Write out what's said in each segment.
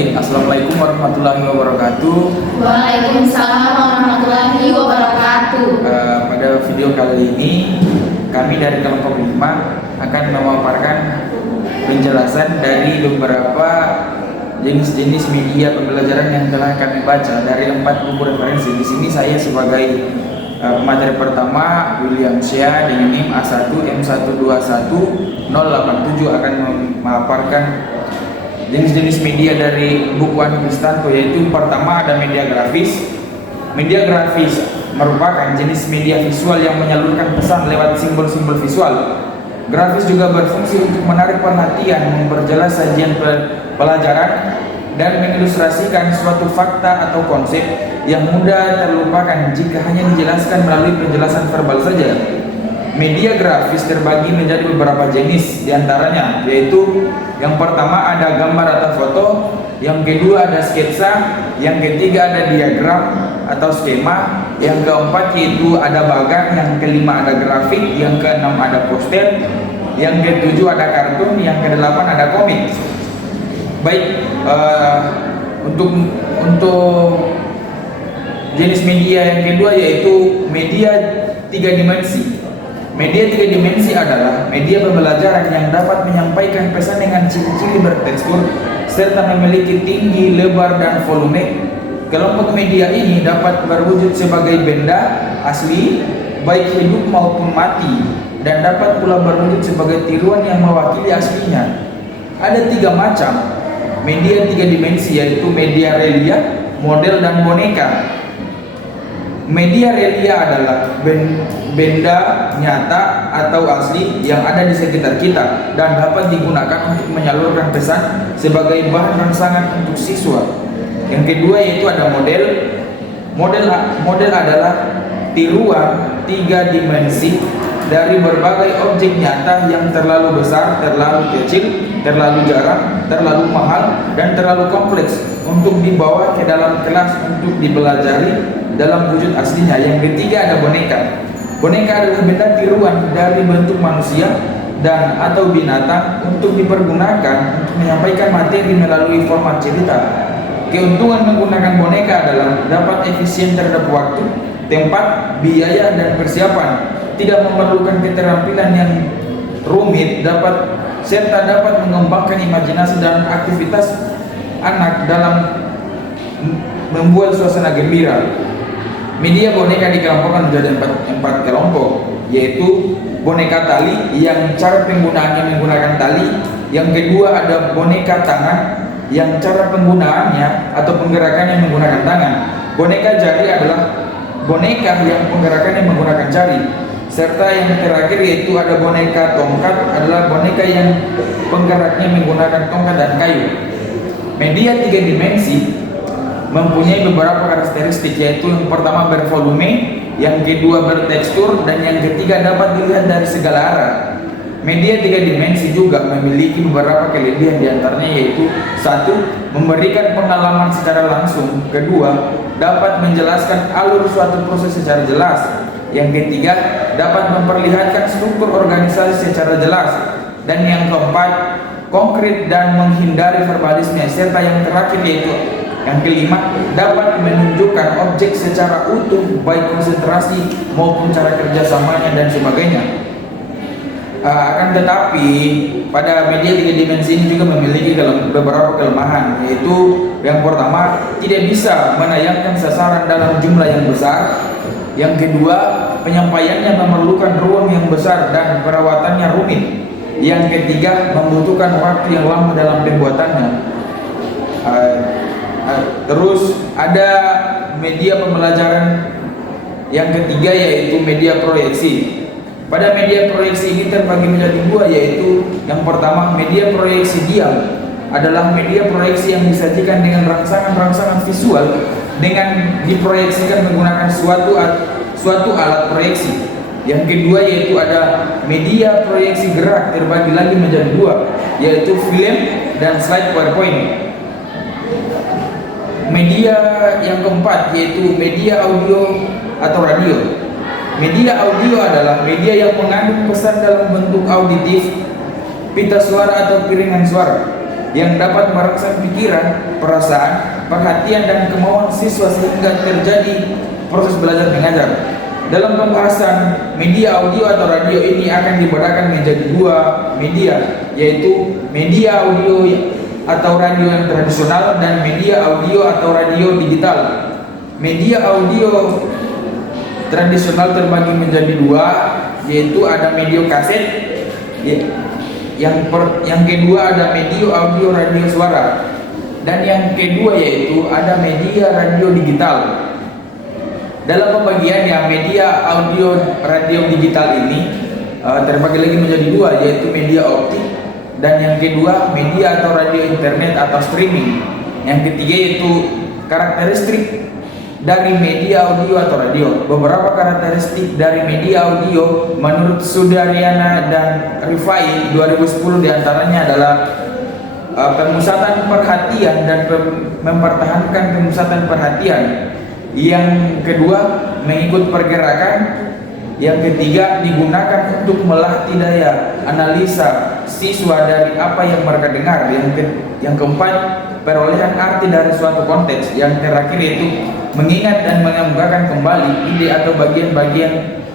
Baik, Assalamualaikum warahmatullahi wabarakatuh. Waalaikumsalam warahmatullahi wabarakatuh. Pada video kali ini, kami dari kelompok 5 akan memaparkan penjelasan dari beberapa jenis-jenis media pembelajaran yang telah kami baca dari 4 buku referensi. Di sini saya sebagai materi pertama William Syah dengan NIM A1 M121 087 akan memaparkan jenis-jenis media dari buku Andi Kristanto, yaitu pertama ada media grafis. Media grafis merupakan jenis media visual yang menyalurkan pesan lewat simbol-simbol visual. Grafis juga berfungsi untuk menarik perhatian, memperjelas sajian pelajaran, dan mengilustrasikan suatu fakta atau konsep yang mudah terlupakan jika hanya dijelaskan melalui penjelasan verbal saja. Media grafis terbagi menjadi beberapa jenis, diantaranya yaitu yang pertama ada gambar atau foto, yang kedua ada sketsa, yang ketiga ada diagram atau skema, yang keempat yaitu ada bagan, yang kelima ada grafik, yang keenam ada poster, yang ketujuh ada kartun, yang kedelapan ada komik. Baik, untuk jenis media yang kedua yaitu media 3 dimensi. Media 3 dimensi adalah media pembelajaran yang dapat menyampaikan pesan dengan ciri-ciri bertekstur serta memiliki tinggi, lebar, dan volume. Kelompok media ini dapat berwujud sebagai benda asli, baik hidup maupun mati, dan dapat pula berwujud sebagai tiruan yang mewakili aslinya. Ada 3 macam media 3 dimensi, yaitu media relia, model, dan boneka. Media relia adalah benda nyata atau asli yang ada di sekitar kita dan dapat digunakan untuk menyalurkan pesan sebagai bahan rangsangan untuk siswa. Yang kedua yaitu ada model. Model adalah tiruan 3 dimensi dari berbagai objek nyata yang terlalu besar, terlalu kecil, terlalu jarang, terlalu mahal, dan terlalu kompleks untuk dibawa ke dalam kelas untuk dipelajari dalam wujud aslinya. Yang ketiga ada boneka. Boneka adalah benda tiruan dari bentuk manusia dan atau binatang untuk dipergunakan untuk menyampaikan materi melalui format cerita. Keuntungan menggunakan boneka adalah dapat efisien terhadap waktu, tempat, biaya, dan persiapan, tidak memerlukan keterampilan yang rumit, serta dapat mengembangkan imajinasi dan aktivitas anak dalam membuat suasana gembira. Media boneka dikelompokkan menjadi 4 kelompok, yaitu boneka tali yang cara penggunaannya menggunakan tali. Yang kedua ada boneka tangan yang cara penggunaannya atau penggerakannya menggunakan tangan. Boneka jari adalah boneka yang penggerakannya menggunakan jari. Serta yang terakhir yaitu ada boneka tongkat, adalah boneka yang penggeraknya menggunakan tongkat dan kayu. Media 3 dimensi mempunyai beberapa karakteristik, yaitu yang pertama bervolume, yang kedua bertekstur, dan yang ketiga dapat dilihat dari segala arah. Media 3 dimensi juga memiliki beberapa kelebihan, diantaranya yaitu 1. Memberikan pengalaman secara langsung. Kedua, dapat menjelaskan alur suatu proses secara jelas. Yang ketiga, dapat memperlihatkan struktur organisasi secara jelas. Dan yang keempat, konkret dan menghindari verbalisme. Serta yang terakhir yaitu yang kelima, dapat menunjukkan objek secara utuh, baik konsentrasi maupun cara kerjasamanya dan sebagainya. Akan tetapi pada media 3 dimensi ini juga memiliki beberapa kelemahan, yaitu yang pertama, tidak bisa menayangkan sasaran dalam jumlah yang besar. Yang kedua, penyampaiannya memerlukan ruang yang besar dan perawatannya rumit. Yang ketiga, membutuhkan waktu yang lama dalam pembuatannya. Terus ada media pembelajaran yang ketiga yaitu media proyeksi. Pada media proyeksi ini terbagi menjadi 2, yaitu yang pertama media proyeksi diam adalah media proyeksi yang disajikan dengan rangsangan-rangsangan visual dengan diproyeksikan menggunakan suatu alat proyeksi. Yang kedua yaitu ada media proyeksi gerak, terbagi lagi menjadi 2, yaitu film dan slide PowerPoint. Media yang keempat yaitu media audio atau radio. Media audio adalah media yang mengandung pesan dalam bentuk auditif, pita suara atau piringan suara. yang dapat merangsang pikiran, perasaan, perhatian, dan kemauan siswa sehingga terjadi proses belajar mengajar. Dalam pembahasan media audio atau radio ini akan dibedakan menjadi dua media, yaitu media audio atau radio yang tradisional dan media audio atau radio digital. Media audio tradisional terbagi menjadi dua, yaitu ada media kaset, yang kedua ada media audio radio suara, dan yang kedua yaitu ada media radio digital. Dalam pembagiannya, media audio radio digital ini terbagi lagi menjadi dua, yaitu media optik, dan yang kedua media atau radio internet atau streaming. Yang ketiga yaitu karakteristik dari media audio atau radio. Beberapa karakteristik dari media audio menurut Sudaryana dan Rifai 2010 diantaranya adalah pemusatan perhatian dan mempertahankan pemusatan perhatian. Yang kedua, mengikut pergerakan. Yang ketiga, digunakan untuk melatih daya analisa siswa dari apa yang mereka dengar. Yang keempat, perolehan arti dari suatu konteks. Yang terakhir yaitu mengingat dan mengemukakan kembali ide atau bagian-bagian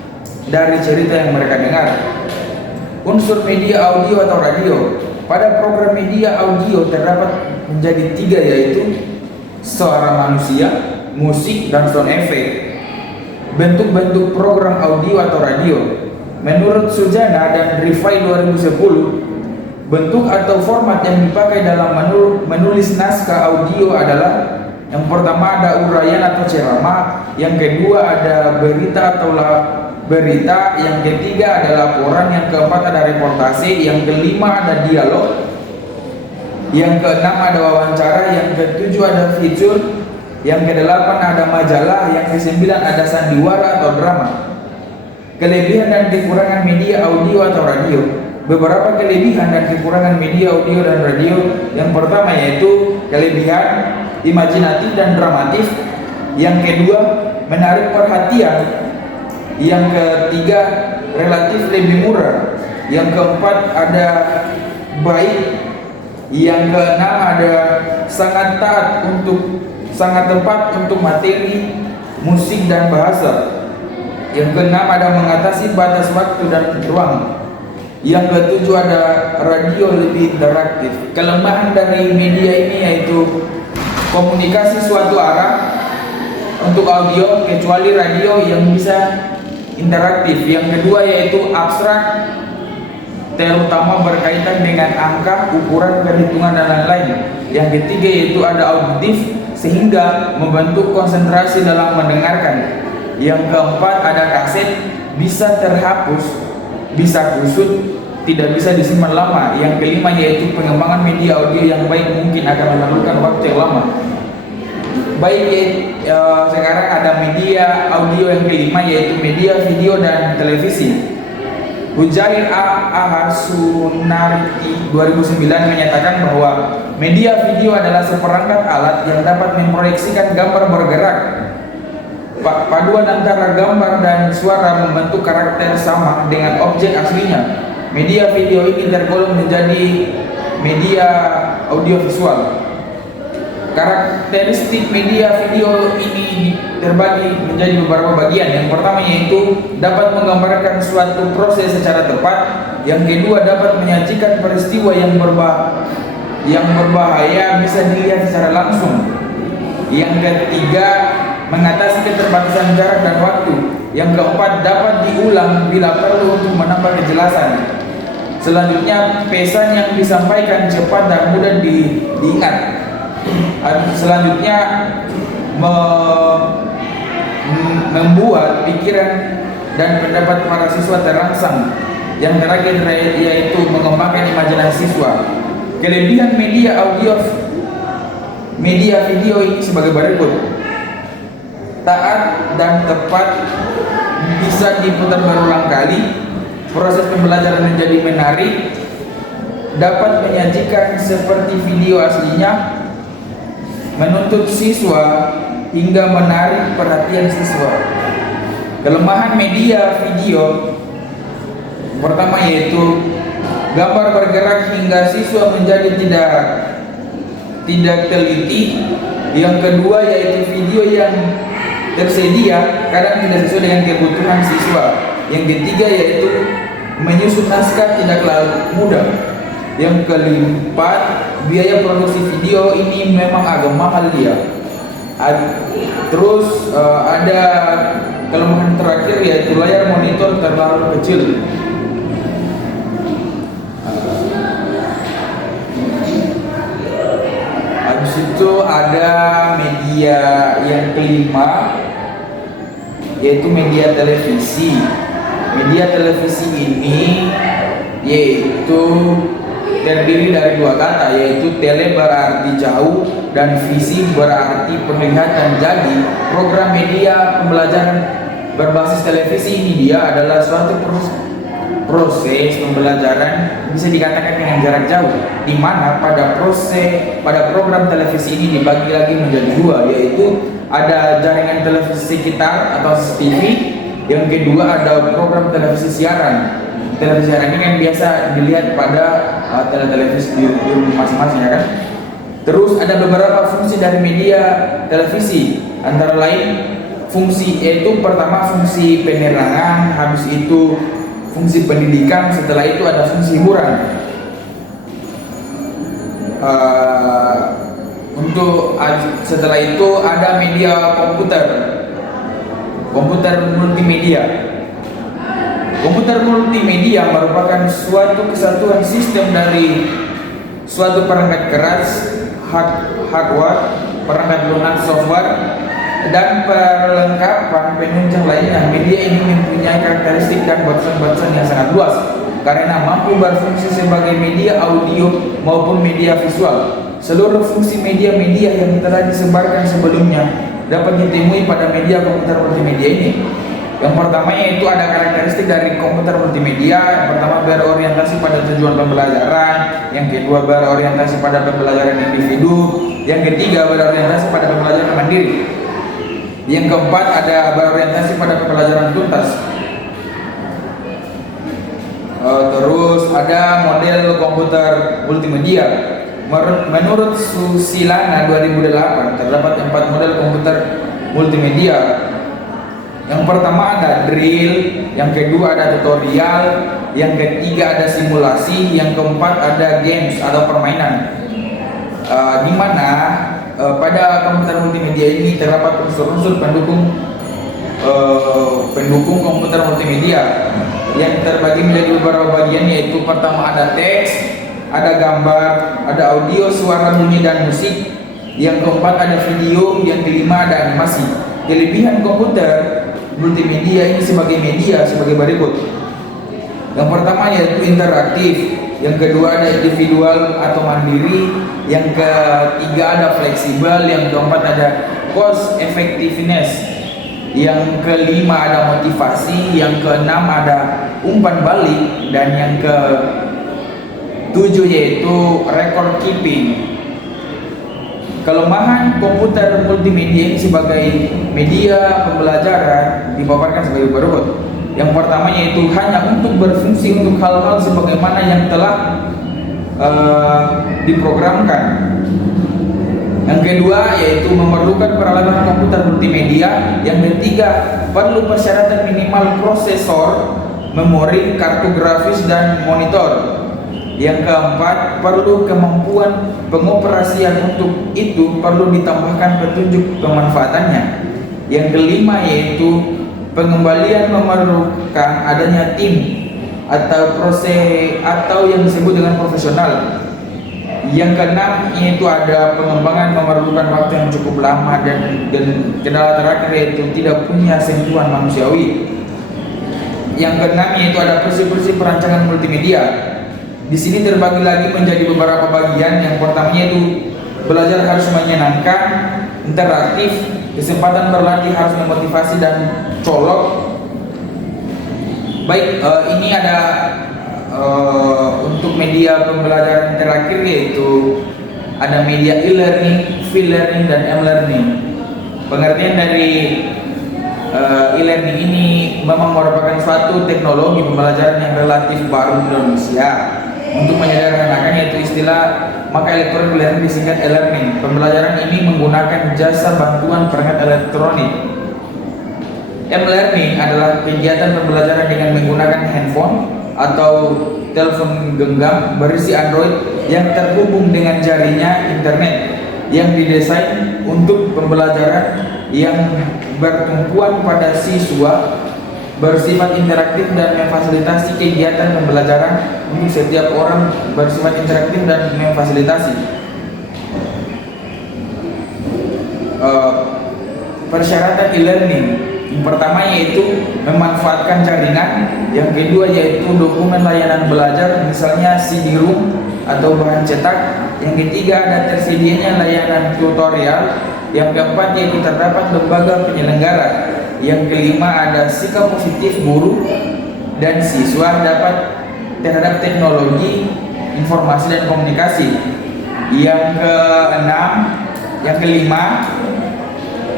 dari cerita yang mereka dengar. Unsur media audio atau radio. Pada program media audio terdapat menjadi tiga, yaitu suara manusia, musik, dan sound effect. Bentuk-bentuk program audio atau radio. Menurut Sujana dan Rifai 2010, bentuk atau format yang dipakai dalam menulis naskah audio adalah: yang pertama ada uraian atau ceramah, yang kedua ada berita atau berita, yang ketiga ada laporan, yang keempat ada reportase, yang kelima ada dialog, yang keenam ada wawancara, yang ketujuh ada feature, yang kedelapan ada majalah, yang kesembilan ada sandiwara atau drama. Kelebihan dan kekurangan media audio atau radio. Beberapa kelebihan dan kekurangan media audio dan radio. Yang pertama yaitu kelebihan imajinatif dan dramatis. Yang kedua, menarik perhatian. Yang ketiga, relatif lebih murah. Yang keempat ada baik. Yang keenam ada sangat tepat untuk materi, musik, dan bahasa. Yang keenam ada mengatasi batas waktu dan ruang. Yang ketujuh ada radio lebih interaktif. Kelemahan dari media ini yaitu komunikasi suatu arah untuk audio, kecuali radio yang bisa interaktif. Yang kedua yaitu abstrak, terutama berkaitan dengan angka, ukuran, perhitungan, dan lain-lain. Yang ketiga yaitu ada auditif, sehingga membantu konsentrasi dalam mendengarkan. Yang keempat ada kaset, bisa terhapus, bisa kusut, tidak bisa disimpan lama. Yang kelima yaitu pengembangan media audio yang baik mungkin akan memerlukan waktu yang lama. Sekarang ada media audio yang kelima yaitu media video dan televisi. Hujair A. Sunarti 2009 menyatakan bahwa media video adalah seperangkat alat yang dapat memproyeksikan gambar bergerak. Paduan antara gambar dan suara membentuk karakter sama dengan objek aslinya. Media video ini tergolong menjadi media audiovisual. Karakteristik media video ini terbagi menjadi beberapa bagian. Yang pertama yaitu dapat menggambarkan suatu proses secara tepat. Yang kedua dapat menyajikan peristiwa yang berbahaya bisa dilihat secara langsung. Yang ketiga mengatasi keterbatasan jarak dan waktu. Yang keempat dapat diulang bila perlu untuk menambah kejelasan. Selanjutnya pesan yang disampaikan cepat dan mudah diingat. Selanjutnya membuat pikiran dan pendapat para siswa terangsang. Yang terakhir yaitu mengembangkan imajinasi siswa. Kelebihan media video ini sebagai berikut: taat dan tepat, bisa diputar berulang kali, proses pembelajaran menjadi menarik, dapat menyajikan seperti video aslinya, menuntut siswa hingga menarik perhatian siswa. Kelemahan media video pertama yaitu gambar bergerak hingga siswa menjadi tidak teliti. Yang kedua yaitu video yang tersedia kadang tidak sesuai dengan kebutuhan siswa. Yang ketiga yaitu menyusun naskah tidaklah mudah. Yang keempat, biaya produksi video ini memang agak mahal dia. Terus ada kelemahan terakhir yaitu layar monitor terlalu kecil. Habis itu ada media yang kelima yaitu media televisi. Media televisi ini yaitu terdiri dari dua kata, yaitu tele berarti jauh dan visi berarti penglihatan. Jadi program media pembelajaran berbasis televisi ini dia adalah suatu proses pembelajaran bisa dikatakan dengan jarak jauh, di mana pada program televisi ini dibagi lagi menjadi dua, yaitu ada jaringan televisi sekitar atau TV. Yang kedua ada program televisi siaran. Televisi siaran ini kan biasa dilihat pada televisi di rumah masing-masing, ya kan? Terus ada beberapa fungsi dari media televisi, antara lain fungsi yaitu pertama fungsi penerangan, habis itu fungsi pendidikan, setelah itu ada fungsi hiburan. Setelah itu ada media komputer multimedia. Komputer multimedia merupakan suatu kesatuan sistem dari suatu perangkat keras, hardware, perangkat lunak, software, dan perlengkapan penunjang lainnya. Media ini mempunyai karakteristik dan batasan-batasan yang sangat luas karena mampu berfungsi sebagai media audio maupun media visual. Seluruh fungsi media-media yang telah disebarkan sebelumnya dapat ditemui pada media komputer multimedia ini. Yang pertama yaitu ada karakteristik dari komputer multimedia. Yang pertama berorientasi pada tujuan pembelajaran, yang kedua berorientasi pada pembelajaran individu, yang ketiga berorientasi pada pembelajaran mandiri, yang keempat ada berorientasi pada pembelajaran tuntas. Terus ada model komputer multimedia. Menurut Susilana 2008 terdapat 4 model komputer multimedia. Yang pertama ada drill, yang kedua ada tutorial, yang ketiga ada simulasi, yang keempat ada games atau permainan. Di mana pada komputer multimedia ini terdapat unsur-unsur pendukung komputer multimedia yang terbagi menjadi beberapa bagian, yaitu pertama ada teks, ada gambar, ada audio, suara, bunyi, dan musik. Yang keempat ada video, yang kelima ada animasi. Kelebihan komputer multimedia ini sebagai media sebagai berikut. Yang pertama yaitu interaktif, yang kedua ada individual atau mandiri, yang ketiga ada fleksibel, yang keempat ada cost effectiveness, yang kelima ada motivasi, yang keenam ada umpan balik, dan yang ketujuh yaitu record keeping. Kelemahan komputer multimedia ini sebagai media pembelajaran dipaparkan sebagai berikut. Yang pertama yaitu hanya untuk berfungsi untuk hal-hal sebagaimana yang telah diprogramkan. Yang kedua yaitu memerlukan peralatan komputer multimedia. Yang ketiga perlu persyaratan minimal prosesor, memori, kartu grafis, dan monitor. Yang keempat perlu kemampuan pengoperasian, untuk itu perlu ditambahkan petunjuk pemanfaatannya. Yang kelima yaitu pengembalian memerlukan adanya tim atau proses atau yang disebut dengan profesional. Yang keenam yaitu ada pengembangan memerlukan waktu yang cukup lama, dan kendala terakhir yaitu tidak punya sentuhan manusiawi. Yang keenam yaitu ada prinsip-prinsip perancangan multimedia. Di sini terbagi lagi menjadi beberapa bagian. Yang pertamanya itu belajar harus menyenangkan, interaktif, kesempatan berlatih harus memotivasi dan colok. Baik, ini ada untuk media pembelajaran terakhir yaitu ada media e-learning, V-learning, dan M-learning. Pengertian dari e-learning ini memang merupakan suatu teknologi pembelajaran yang relatif baru di Indonesia. untuk menyederhanakan yaitu istilah maka elektronik learning disingkat e-learning. Pembelajaran ini menggunakan jasa bantuan perangkat elektronik. M-learning adalah kegiatan pembelajaran dengan menggunakan handphone atau telepon genggam berisi Android yang terhubung dengan jaringan internet yang didesain untuk pembelajaran yang bertumpuan pada siswa, bersifat interaktif dan memfasilitasi kegiatan pembelajaran untuk setiap orang, bersifat interaktif dan memfasilitasi persyaratan e-learning. Yang pertama yaitu memanfaatkan jaringan, yang kedua yaitu dokumen layanan belajar misalnya CD-ROM atau bahan cetak, yang ketiga ada tersedianya layanan tutorial, yang keempat yaitu terdapat lembaga penyelenggara, yang kelima ada sikap positif guru dan siswa dapat terhadap teknologi informasi dan komunikasi, yang kelima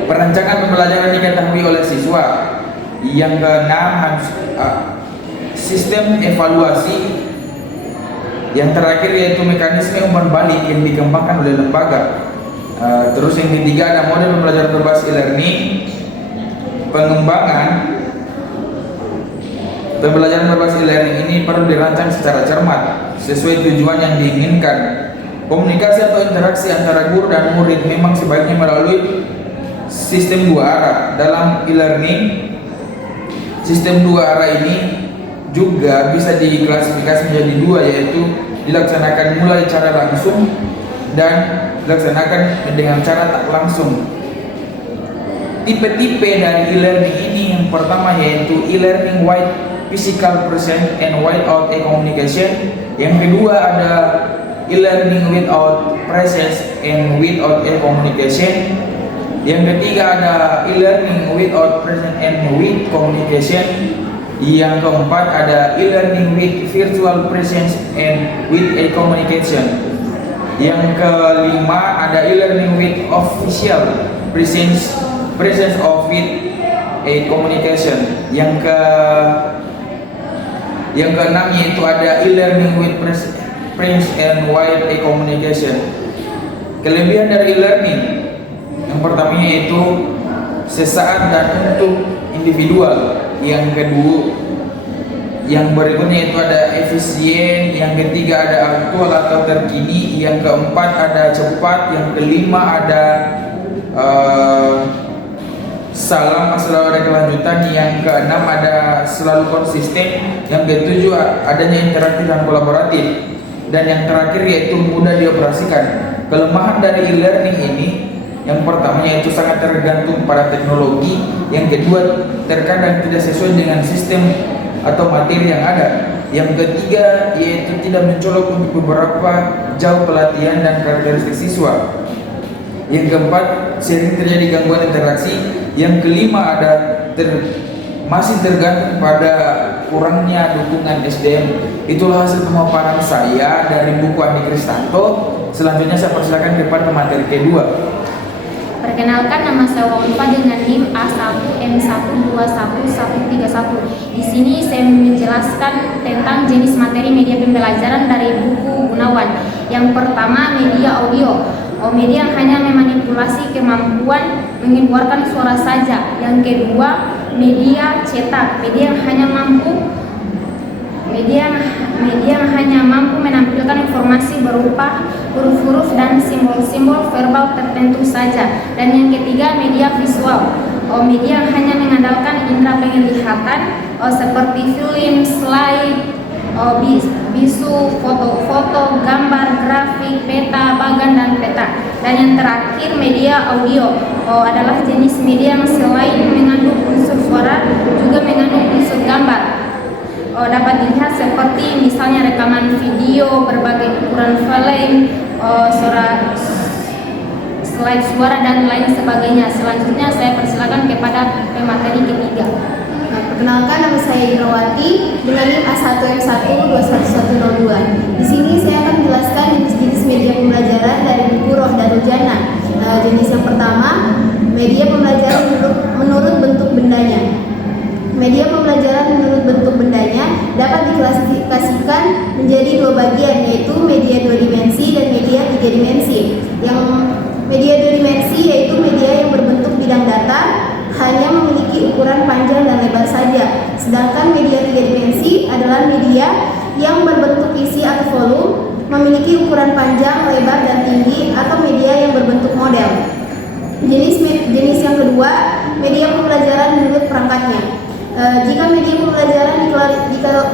perancangan pembelajaran diketahui oleh siswa, yang keenam sistem evaluasi, yang terakhir yaitu mekanisme umpan balik yang dikembangkan oleh lembaga. Terus yang ketiga ada model pembelajaran berbasis e-learning. Pengembangan pembelajaran berbasis e-learning ini perlu dirancang secara cermat sesuai tujuan yang diinginkan. Komunikasi atau interaksi antara guru dan murid memang sebaiknya melalui sistem dua arah. Dalam e-learning, sistem dua arah ini juga bisa diklasifikasi menjadi dua, yaitu dilaksanakan mulai cara langsung dan dilaksanakan dengan cara tak langsung. Tipe-tipe dari e-learning ini yang pertama yaitu e-learning with physical presence and without a communication. Yang kedua ada e-learning without presence and without a communication. Yang ketiga ada e-learning without presence and with communication. Yang keempat ada e-learning with virtual presence and with a communication. Yang kelima ada e-learning with official presence of with a communication. Yang keenam yaitu ada e-learning with presence and with a communication. Kelebihan dari e-learning yang pertamanya yaitu sesaat dan untuk individual. Yang kedua, yang berikutnya itu ada efisien. Yang ketiga ada aktual atau terkini. Yang keempat ada cepat. Yang kelima ada selalu ada kelanjutan. Yang keenam ada selalu konsisten. Yang ketujuh adanya interaktif dan kolaboratif. Dan yang terakhir yaitu mudah dioperasikan. Kelemahan dari e-learning ini yang pertama yaitu sangat tergantung pada teknologi. Yang kedua terkadang tidak sesuai dengan sistem atau materi yang ada. Yang ketiga yaitu tidak mencolok untuk beberapa jauh pelatihan dan karakteristik siswa. Yang keempat sering terjadi gangguan interaksi. Yang kelima ada masih tergantung pada kurangnya dukungan SDM. Itulah hasil pemaparan saya dari buku Andi Kristanto. Selanjutnya saya persilakan kepada materi kedua. Perkenalkan, nama saya Wafa dengan NIM A1M1211131. Di sini saya menjelaskan tentang jenis materi media pembelajaran dari buku Gunawan. Yang pertama, media audio. Media yang hanya memanipulasi kemampuan mengeluarkan suara saja. Yang kedua, media cetak. Media yang hanya mampu menampilkan informasi berupa huruf-huruf dan simbol-simbol verbal tertentu saja. Dan yang ketiga, media visual. Media yang hanya mengandalkan indera penglihatan seperti film, slide, bisu, foto-foto, gambar, grafik, peta, bagan, dan peta. Dan yang terakhir, media audio adalah jenis media yang selain mengandung unsur suara juga mengandung unsur gambar. Dapat dilihat seperti misalnya rekaman video, berbagai ukuran film, slide suara dan lain sebagainya. Selanjutnya saya persilakan kepada pemateri ketiga. Perkenalkan, nama saya Indrawati dengan NIM A1M1211102. Di sini saya akan menjelaskan jenis-jenis media pembelajaran dari buku Rohdatul Jannah. Jenis yang pertama, media pembelajaran menurut bentuk bendanya. Media pembelajaran menurut bentuk bendanya dapat diklasifikasikan menjadi dua bagian, tiga dimensi. Yang media dua dimensi yaitu media yang berbentuk bidang datar, hanya memiliki ukuran panjang dan lebar saja. Sedangkan media tiga dimensi adalah media yang berbentuk isi atau volume, memiliki ukuran panjang, lebar, dan tinggi, atau media yang berbentuk model. Jenis yang kedua, media pembelajaran menurut perangkatnya. Jika media pembelajaran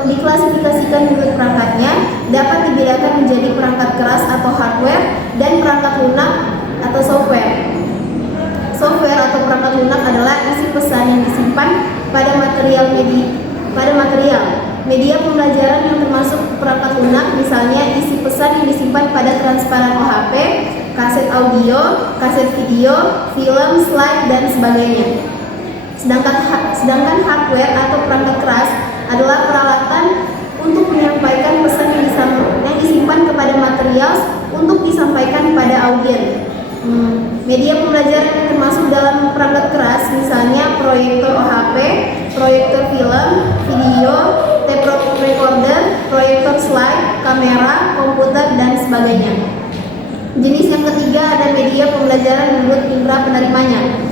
diklasifikasikan menurut perangkatnya, dapat dibedakan menjadi perangkat keras atau hardware dan perangkat lunak atau software. Software atau perangkat lunak adalah isi pesan yang disimpan pada material. Media pembelajaran yang termasuk perangkat lunak misalnya isi pesan yang disimpan pada transparan OHP, kaset audio, kaset video, film, slide, dan sebagainya. Sedangkan hardware atau perangkat keras adalah peralatan untuk menyampaikan pesan yang disimpan kepada material untuk disampaikan pada audiens. Media pembelajaran yang termasuk dalam perangkat keras misalnya proyektor OHP, proyektor film, video, tape recorder, proyektor slide, kamera, komputer, dan sebagainya. Jenis yang ketiga ada media pembelajaran menurut indera penerimanya.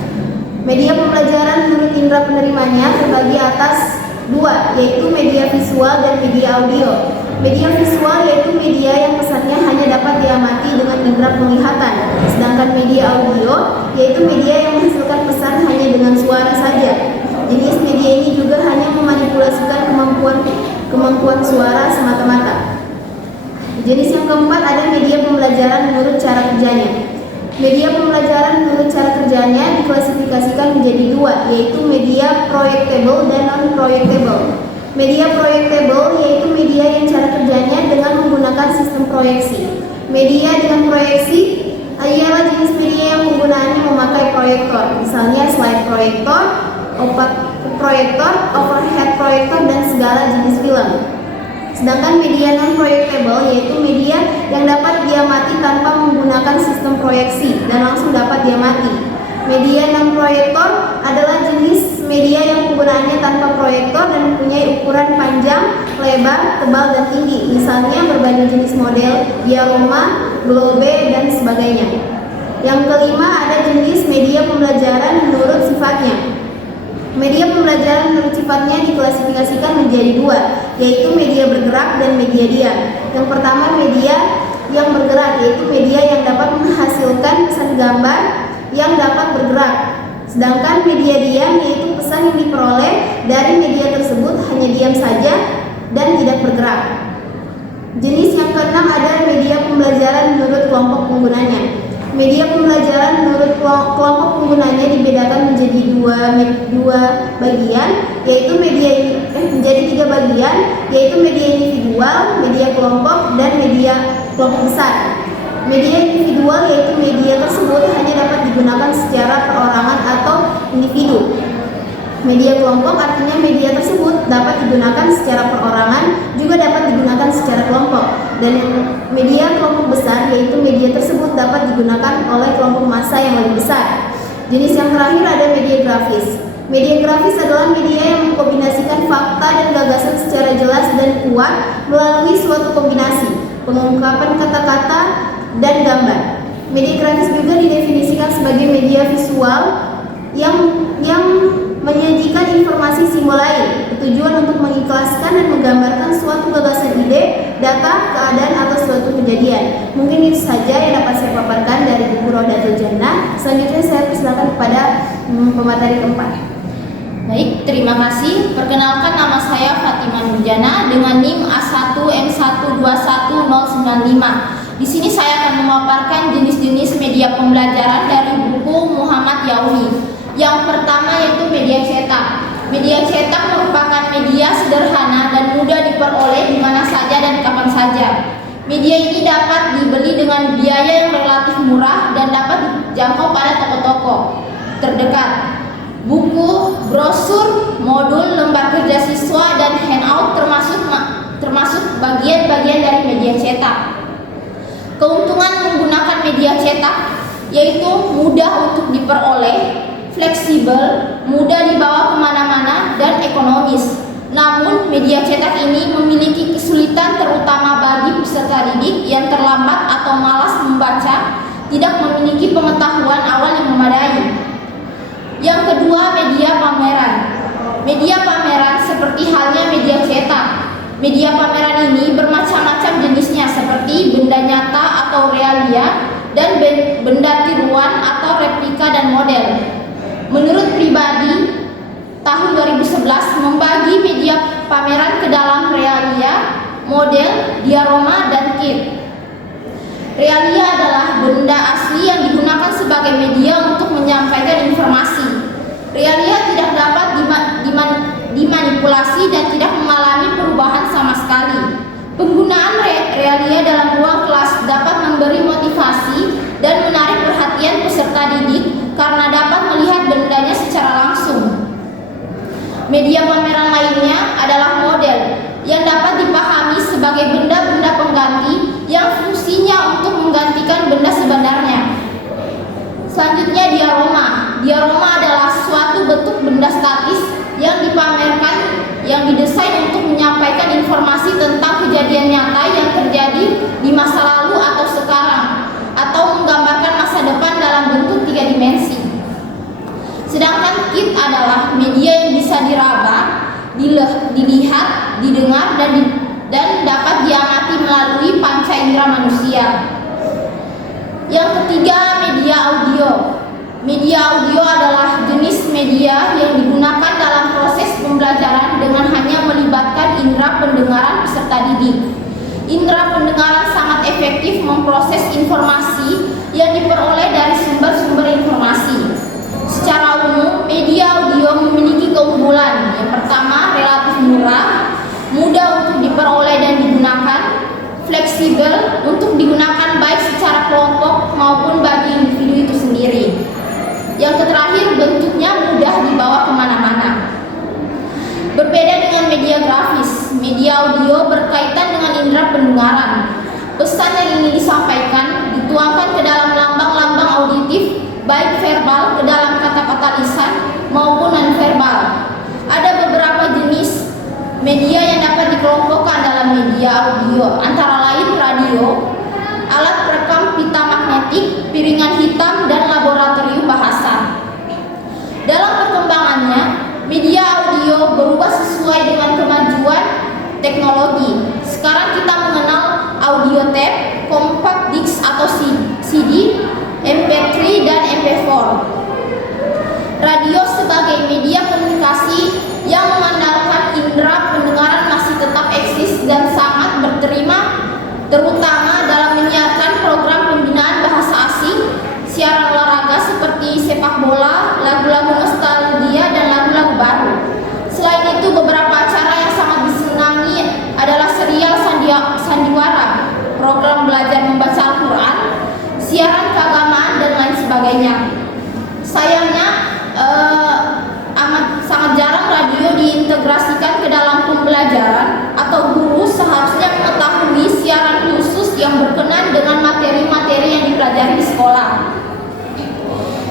Media pembelajaran menurut indera penerimanya terbagi atas dua, yaitu media visual dan media audio. Media visual yaitu media yang pesannya hanya dapat diamati dengan indera penglihatan, sedangkan media audio yaitu media yang menghasilkan pesan hanya dengan suara saja. Jenis media ini juga hanya memanipulasikan kemampuan suara semata-mata. Jenis yang keempat ada media pembelajaran menurut cara kerjanya. Media pembelajaran menurut cara kerjanya diklasifikasikan menjadi dua, yaitu media projectable dan non-projectable. Media projectable yaitu media yang cara kerjanya dengan menggunakan sistem proyeksi. Media dengan proyeksi ialah jenis media yang penggunaannya memakai proyektor, misalnya slide proyektor, proyektor, overhead proyektor, dan segala jenis film. Sedangkan media non-projectable yaitu media yang dapat diamati tanpa menggunakan sistem proyeksi dan langsung dapat diamati. Media non-proyektor adalah jenis media yang penggunaannya tanpa proyektor dan mempunyai ukuran panjang, lebar, tebal, dan tinggi. Misalnya berbagai jenis model, diorama, globe, dan sebagainya. Yang kelima ada jenis media pembelajaran menurut sifatnya. Media pembelajaran menurut sifatnya diklasifikasikan menjadi dua, yaitu media bergerak dan media diam. Yang pertama media yang bergerak, yaitu media yang dapat menghasilkan pesan gambar yang dapat bergerak. Sedangkan media diam yaitu pesan yang diperoleh dari media tersebut hanya diam saja dan tidak bergerak. Jenis yang keenam ada media pembelajaran menurut kelompok penggunanya. Media pembelajaran menurut kelompok penggunanya dibedakan menjadi dua bagian, yaitu menjadi tiga bagian, yaitu media individual, media kelompok, dan media kelompok besar. Media individual yaitu media tersebut hanya dapat digunakan secara perorangan atau individu. Media kelompok artinya media tersebut dapat digunakan secara perorangan, juga dapat digunakan secara kelompok. Dan media kelompok besar yaitu media tersebut dapat digunakan oleh kelompok massa yang lebih besar. Jenis yang terakhir ada media grafis. Media grafis adalah media yang mengkombinasikan fakta dan gagasan secara jelas dan kuat melalui suatu kombinasi, pengungkapan kata-kata, dan gambar. Media grafis juga didefinisikan sebagai media visual yang menyajikan informasi simbol lain, bertujuan untuk mengikhlaskan dan menggambarkan suatu gagasan ide, data, keadaan, atau suatu kejadian. Mungkin itu saja yang dapat saya paparkan dari buku Rohdatul Jannah. Selanjutnya saya persilakan kepada pemateri keempat. Baik, terima kasih. Perkenalkan, nama saya Fatimah Nurjana dengan NIM A1M121095. Di sini saya akan memaparkan jenis-jenis media pembelajaran dari buku Muhammad Yaumi. Yang pertama yaitu media cetak. Media cetak merupakan media sederhana dan mudah diperoleh di mana saja dan kapan saja. Media ini dapat dibeli dengan biaya yang relatif murah dan dapat dijangkau pada toko-toko terdekat. Buku, brosur, modul, lembar kerja siswa, dan handout termasuk bagian-bagian dari media cetak. Keuntungan menggunakan media cetak yaitu mudah untuk diperoleh, fleksibel, mudah dibawa kemana-mana, dan ekonomis. Namun, media cetak ini memiliki kesulitan terutama bagi peserta didik yang terlambat atau malas membaca, tidak memiliki pengetahuan awal yang memadai. Yang kedua, media pameran. Media pameran seperti halnya media cetak. Media pameran ini bermacam-macam jenisnya seperti benda nyata atau realia dan benda tiruan atau replika dan model. Menurut pribadi, tahun 2011 membagi media pameran ke dalam realia, model, diorama, dan kit. Realia adalah benda asli yang digunakan sebagai media untuk menyampaikan informasi. Realia tidak dapat dimanipulasi dan tidak mengalami perubahan sama sekali. Penggunaan realia dalam ruang kelas dapat memberi motivasi dan menarik perhatian peserta didik karena dapat melihat bendanya secara langsung. Media pameran lainnya adalah model yang dapat dipahami sebagai benda-benda pengganti yang fungsinya untuk menggantikan benda sebenarnya. Selanjutnya, diorama. Diorama adalah suatu bentuk benda statis yang dipamerkan yang didesain untuk menyampaikan informasi tentang kejadian nyata yang terjadi di masa lalu atau sekarang, atau menggambarkan masa depan dalam bentuk 3 dimensi. Sedangkan kit adalah media yang bisa diraba, dilihat, didengar, dan dapat diamati melalui panca indera manusia. Yang ketiga, media audio. Media audio adalah jenis media yang digunakan dalam proses pembelajaran dengan hanya melibatkan indera pendengaran peserta didik. Indera pendengaran sangat efektif memproses informasi yang diperoleh dari sumber-sumber informasi. Secara umum, media audio memiliki keunggulan. Yang pertama, relatif murah, mudah untuk diperoleh dan digunakan, fleksibel untuk digunakan baik secara kelompok maupun bagi individu itu sendiri. Yang terakhir, bentuknya mudah dibawa kemana-mana. Berbeda dengan media grafis, media audio berkaitan dengan indera pendengaran. Pesan yang ingin disampaikan dituangkan ke dalam lambang-lambang auditif, baik verbal ke dalam kata-kata lisan maupun non-verbal. Ada beberapa jenis media yang dapat dikelompokkan dalam media audio, antara lain radio, alat perekam pita magnetik, piringan hitam, dan laboratorium bahasa. Dalam perkembangannya, media audio berubah sesuai dengan kemajuan teknologi. Sekarang kita mengenal audio tape, compact disc atau CD, MP3 dan MP4. Radio sebagai media komunikasi yang mengandalkan indera pendengaran masih tetap eksis dan sangat berterima, terutama dalam menyiarkan program pembinaan bahasa asing, siaran olahraga seperti sepak bola, lagu-lagu nostalgia, dan lagu-lagu baru. Selain itu, beberapa acara yang sangat disenangi adalah serial sandiwara, program belajar membaca Al-Quran, siaran keagamaan, dan lain sebagainya. Sayangnya, sangat jarang radio diintegrasikan ke dalam pembelajaran atau guru seharusnya mengetahui siaran khusus yang berkenan dengan materi-materi yang dipelajari di sekolah.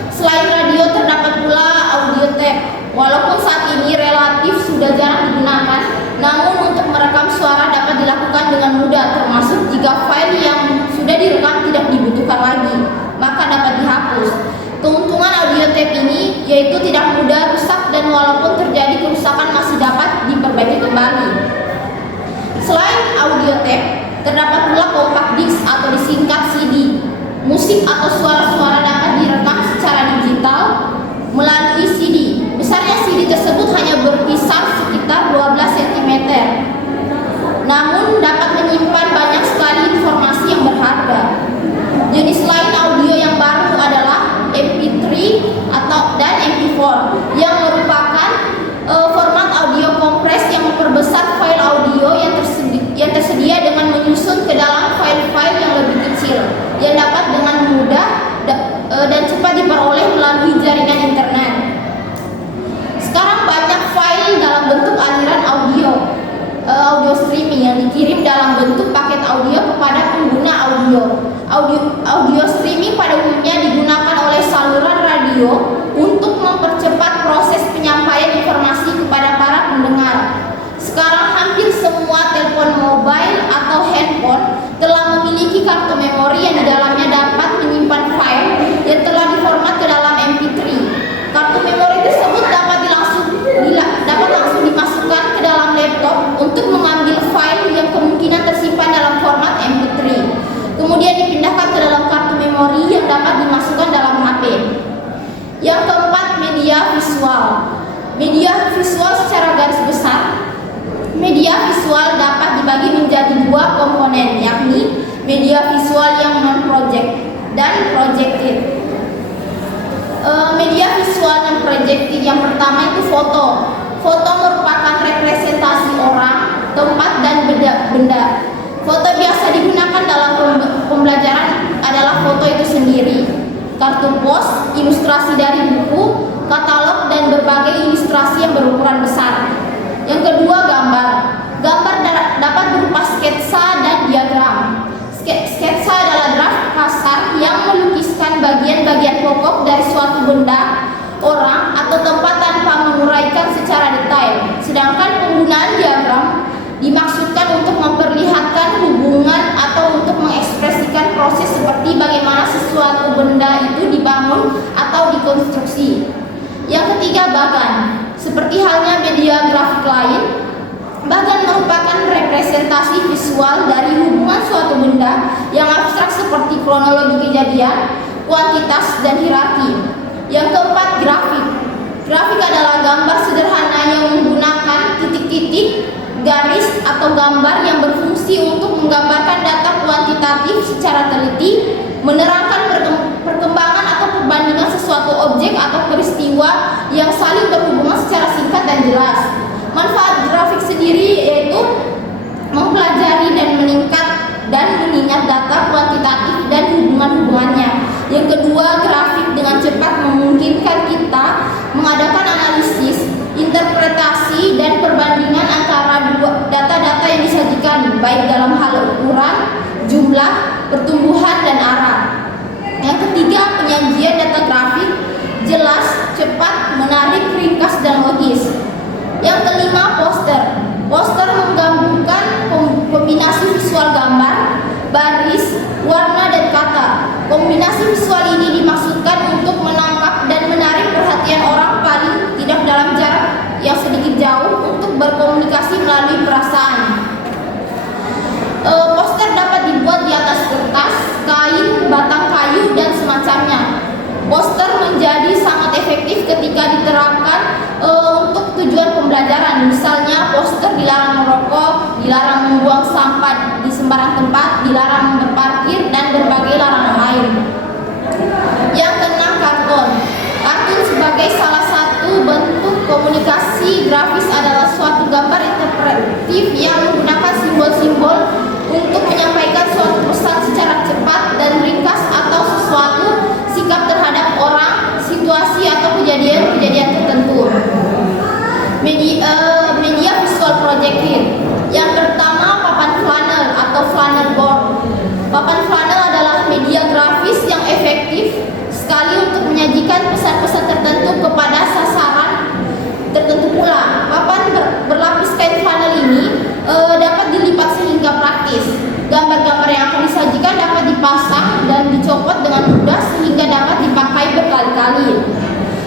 Selain radio, terdapat pula audio tape. Walaupun saat ini relatif sudah jarang digunakan, namun untuk merekam suara dapat dilakukan dengan mudah, termasuk jika file yang sudah direkam tidak dibutuhkan lagi, maka dapat dihapus. Keuntungan audio tape ini yaitu tidak mudah rusak dan walaupun terjadi kerusakan masih dapat diperbaiki kembali. Selain audio tape, terdapat pula compact disc atau disingkat CD. Musik atau suara-suara dapat direkam secara digital melalui CD. Besarnya CD tersebut hanya berkisar sekitar 12 cm. Namun dapat menyimpan banyak sekali informasi yang berharga. Jenis lain audio yang baru adalah MP3 dan MP4 yang merupakan format audio kompres yang memperbesar file audio yang tersedia dengan menyusun ke dalam file-file yang lebih kecil yang dapat dengan mudah dan projected. Media visual dan projected yang pertama itu foto. Foto merupakan representasi orang, tempat, dan benda. Foto biasa digunakan dalam pembelajaran adalah foto itu sendiri, kartu pos, ilustrasi dari buku, katalog, dan berbagai ilustrasi yang berukuran besar. Yang kedua, gambar. Gambar dapat berupa sketsa dan diagram. Sketsa adalah draft kasar yang melukiskan bagian-bagian pokok dari suatu benda, orang, atau tempat tanpa menguraikan secara detail. Sedangkan penggunaan diagram dimaksudkan untuk memperlihatkan hubungan atau untuk mengekspresikan proses seperti bagaimana sesuatu benda itu dibangun atau dikonstruksi. Yang ketiga, bagan. Seperti halnya media grafik lain, bagan merupakan representasi visual dari hubungan suatu benda yang abstrak seperti kronologi kejadian, kuantitas, dan hierarki. Yang keempat, grafik. Grafik adalah gambar sederhana yang menggunakan titik-titik, garis, atau gambar yang berfungsi untuk menggambarkan data kuantitatif secara teliti, menerangkan perkembangan atau perbandingan sesuatu objek atau peristiwa yang saling berhubungan secara singkat dan jelas. Manfaat grafik sendiri yaitu mempelajari dan mengingat data kuantitatif dan hubungan-hubungannya. Yang kedua, grafik dengan cepat memungkinkan kita mengadakan analisis, interpretasi, dan perbandingan antara data-data yang disajikan, baik dalam hal ukuran, jumlah, pertumbuhan, dan arah. Yang ketiga, penyajian data grafik jelas, cepat, menarik, ringkas, dan logis. Yang kelima, poster. Poster menggabungkan kombinasi visual gambar, baris, warna, dan kata. Kombinasi visual ini dimaksudkan untuk menangkap dan menarik perhatian orang paling tidak dalam jarak yang sedikit jauh untuk berkomunikasi melalui perasaan. Poster dapat dibuat di atas kertas, kain, batang kayu, dan semacamnya. Poster menjadi sangat efektif ketika diterapkan untuk tujuan pembelajaran. Misalnya, poster dilarang merokok, dilarang membuang sampah di sembarang tempat, dilarang berparkir, dan berbagai larangan lain. Yang keenam, kartun. Kartun sebagai salah satu bentuk komunikasi grafis adalah suatu gambar interaktif yang menggunakan simbol-simbol untuk menyampaikan suatu pesan secara cepat dan ringkas atau sesuatu sikap terhadap orang, situasi, atau kejadian-kejadian tertentu. Media visual projected. Yang pertama, papan flanel atau flanel board. Papan flanel adalah media grafis yang efektif sekali untuk menyajikan pesan-pesan tertentu kepada sasaran tertentu pula. Papan berlapis kain flanel ini dapat dilipat sehingga praktis. Gambar-gambar yang akan disajikan dapat dipasang dan dicopot dengan mudah sehingga dapat dipakai berkali-kali.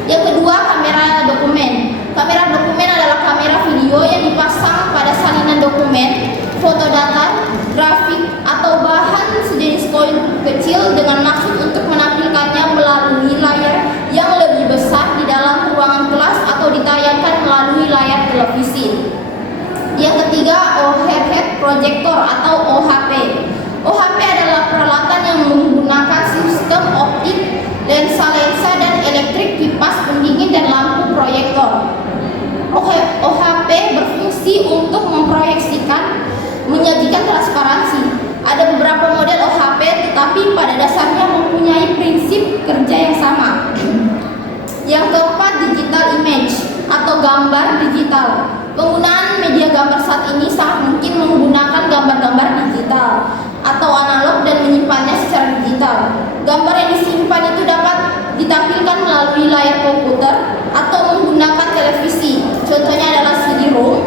Yang kedua, kamera dokumen. Kamera dokumen adalah kamera video yang dipasang pada salinan dokumen, foto datar, grafik, atau bahan sejenis koin kecil dengan maksud untuk menampilkannya melalui layar yang lebih besar di dalam ruangan kelas atau ditayangkan melalui layar televisi. Yang ketiga, overhead projector atau OHP. OHP adalah peralatan yang menggunakan sistem optik, lensa, dan elektrik, kipas pendingin, dan lampu proyektor. OHP berfungsi untuk memproyeksikan, menyajikan transparansi. Ada beberapa model OHP, tetapi pada dasarnya mempunyai prinsip kerja yang sama. Yang keempat, digital image atau gambar digital. Penggunaan media gambar saat ini sangat mungkin menggunakan gambar-gambar digital atau analog dan menyimpannya secara digital. Gambar yang disimpan itu dapat ditampilkan melalui layar komputer atau menggunakan televisi. Contohnya adalah CD-ROM,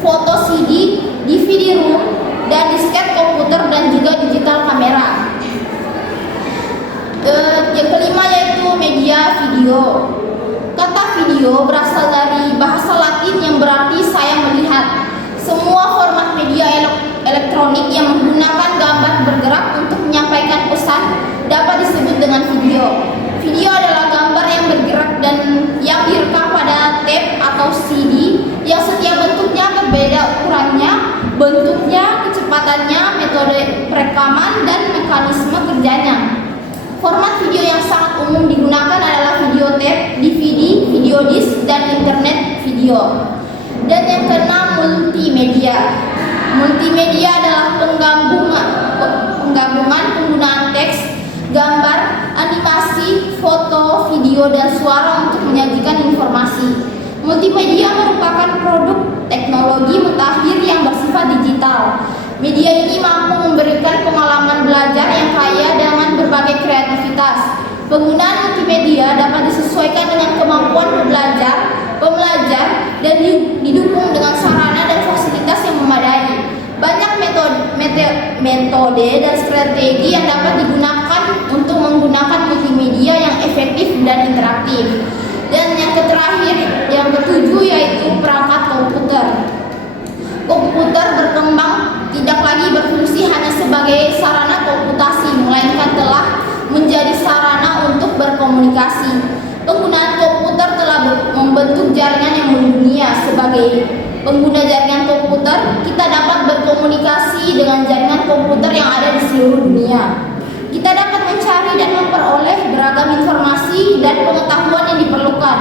foto CD, DVD-ROM, dan disket komputer dan juga digital kamera. Yang kelima yaitu media video. Kata video berasal dari bahasa Latin yang berarti saya melihat. Semua format media elektronik yang menggunakan gambar bergerak untuk menyampaikan pesan dapat disebut dengan video. Video adalah gambar yang bergerak dan yang direkam pada tape atau CD yang setiap bentuknya berbeda ukurannya, bentuknya, kecepatannya, metode perekaman, dan mekanisme kerjanya. Format video yang sangat umum digunakan adalah video tape, DVD, video disk, dan internet video. Dan yang keenam, multimedia. Multimedia adalah penggabungan penggunaan teks, gambar, animasi, foto, video, dan suara untuk menyajikan informasi. Multimedia merupakan produk teknologi mutakhir yang bersifat digital. Media ini mampu memberikan pengalaman belajar yang kaya dengan berbagai kreativitas. Penggunaan multimedia dapat disesuaikan dengan kemampuan pembelajar, dan didukung dengan sarana dan fasilitas yang memadai. Banyak metode dan strategi yang dapat digunakan untuk menggunakan multimedia yang efektif dan interaktif. Dan yang terakhir, yang ketujuh, yaitu perangkat komputer. Komputer berkembang tidak lagi berfungsi hanya sebagai sarana komputasi, melainkan telah menjadi sarana untuk berkomunikasi. Penggunaan komputer telah membentuk jaringan yang mendunia. Sebagai pengguna jaringan komputer, kita dapat berkomunikasi dengan jaringan komputer yang ada di seluruh dunia. Kita dapat mencari dan memperoleh beragam informasi dan pengetahuan yang diperlukan.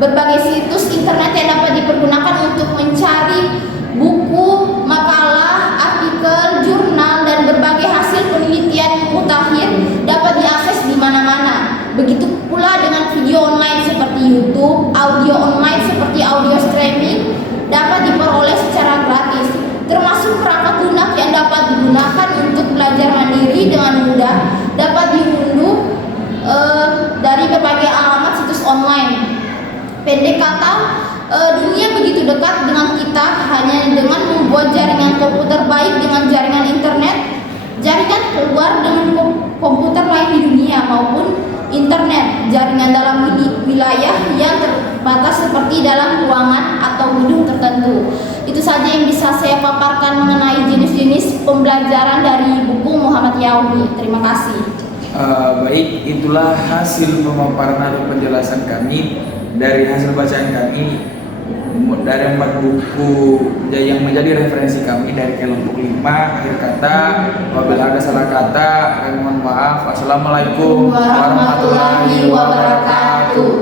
Berbagai situs internet yang dapat dipergunakan untuk mencari buku, makalah, artikel, jurnal, dan berbagai hasil penelitian mutakhir dapat diakses di mana-mana. Begitu pula dengan video online seperti YouTube, audio online seperti audio streaming dapat diperoleh secara gratis, termasuk perangkat lunak yang dapat digunakan untuk belajar mandiri dengan mudah, dapat diunduh dari berbagai alamat situs online. Pendek kata, dunia begitu dekat dengan kita hanya dengan membuat jaringan komputer baik dengan jaringan internet, jaringan keluar dengan komputer lain di dunia, maupun internet, jaringan dalam wilayah yang terbatas seperti dalam ruangan atau gedung tertentu. Itu saja yang bisa saya paparkan mengenai jenis-jenis pembelajaran dari buku Muhammad Yaumi. Terima kasih. Baik, itulah hasil pemaparan atau penjelasan kami dari hasil bacaan kami dari 4 buku yang menjadi referensi kami dari kelompok 5. Akhir kata, apabila ada salah kata, mohon maaf. Assalamualaikum warahmatullahi wabarakatuh.